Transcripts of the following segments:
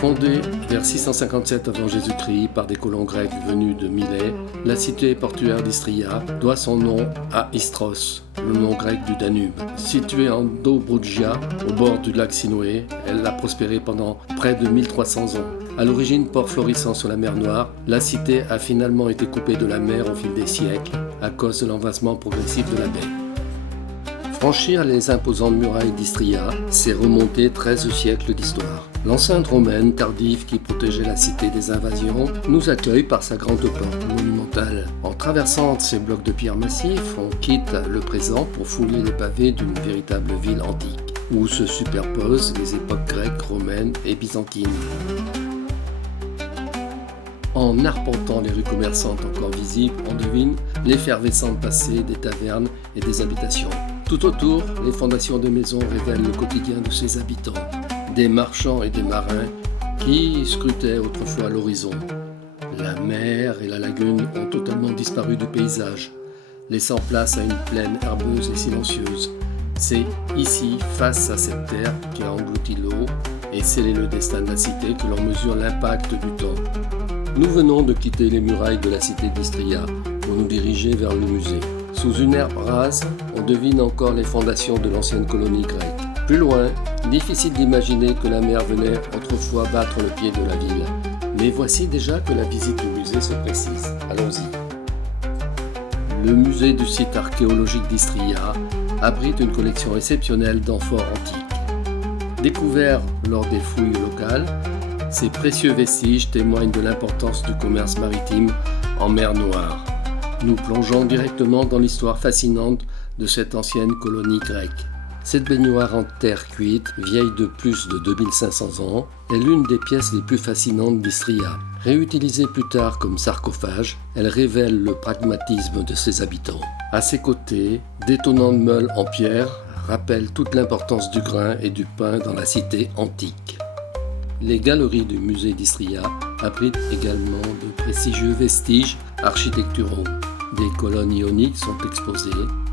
Fondée vers 657 avant Jésus-Christ par des colons grecs venus de Milet, la cité portuaire d'Istria doit son nom à Istros, le nom grec du Danube. Située en Dobroudja, au bord du lac Sinoé, elle a prospéré pendant près de 1300 ans. À l'origine port florissant sur la mer Noire, la cité a finalement été coupée de la mer au fil des siècles à cause de l'envasement progressif de la baie. Franchir les imposantes murailles d'Istria, c'est remonter 13 siècles d'histoire. L'enceinte romaine tardive qui protégeait la cité des invasions nous accueille par sa grande porte monumentale. En traversant ces blocs de pierre massifs, on quitte le présent pour fouler les pavés d'une véritable ville antique, où se superposent les époques grecques, romaines et byzantines. En arpentant les rues commerçantes encore visibles, on devine l'effervescent passé des tavernes et des habitations. Tout autour, les fondations de maisons révèlent le quotidien de ses habitants, des marchands et des marins qui scrutaient autrefois l'horizon. La mer et la lagune ont totalement disparu du paysage, laissant place à une plaine herbeuse et silencieuse. C'est ici, face à cette terre qui a englouti l'eau et scellé le destin de la cité, que l'on mesure l'impact du temps. Nous venons de quitter les murailles de la cité d'Istria pour nous diriger vers le musée. Sous une herbe rase, on devine encore les fondations de l'ancienne colonie grecque. Plus loin, difficile d'imaginer que la mer venait autrefois battre le pied de la ville. Mais voici déjà que la visite du musée se précise. Allons-y. Le musée du site archéologique d'Istria abrite une collection exceptionnelle d'amphores antiques. Découverts lors des fouilles locales, ces précieux vestiges témoignent de l'importance du commerce maritime en mer Noire. Nous plongeons directement dans l'histoire fascinante de cette ancienne colonie grecque. Cette baignoire en terre cuite, vieille de plus de 2500 ans, est l'une des pièces les plus fascinantes d'Istria. Réutilisée plus tard comme sarcophage, elle révèle le pragmatisme de ses habitants. À ses côtés, d'étonnantes meules en pierre rappellent toute l'importance du grain et du pain dans la cité antique. Les galeries du musée d'Istria abritent également de prestigieux vestiges architecturaux. Des colonnes ioniques sont exposées,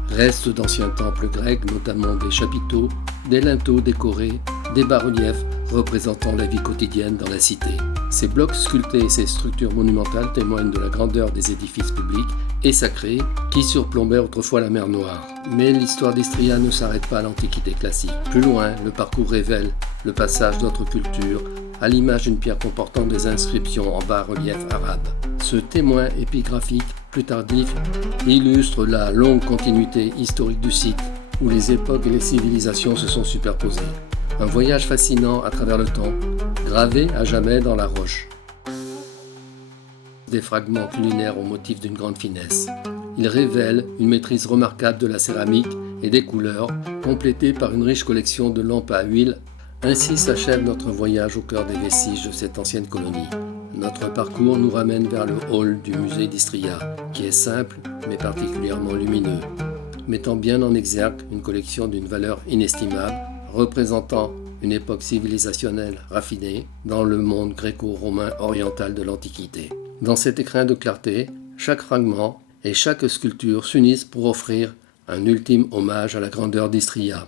restes d'anciens temples grecs, notamment des chapiteaux, des linteaux décorés, des bas-reliefs représentant la vie quotidienne dans la cité. Ces blocs sculptés et ces structures monumentales témoignent de la grandeur des édifices publics et sacrés qui surplombaient autrefois la mer Noire. Mais l'histoire d'Istria ne s'arrête pas à l'Antiquité classique. Plus loin, le parcours révèle le passage d'autres cultures, à l'image d'une pierre comportant des inscriptions en bas-relief arabe. Ce témoin épigraphique plus tardif illustre la longue continuité historique du site, où les époques et les civilisations se sont superposées. Un voyage fascinant à travers le temps, gravé à jamais dans la roche. Des fragments culinaires au motif d'une grande finesse. Ils révèlent une maîtrise remarquable de la céramique et des couleurs, complétée par une riche collection de lampes à huile. Ainsi s'achève notre voyage au cœur des vestiges de cette ancienne colonie. Notre parcours nous ramène vers le hall du musée d'Istria, qui est simple mais particulièrement lumineux, mettant bien en exergue une collection d'une valeur inestimable, représentant une époque civilisationnelle raffinée dans le monde gréco-romain oriental de l'Antiquité. Dans cet écrin de clarté, chaque fragment et chaque sculpture s'unissent pour offrir un ultime hommage à la grandeur d'Istria.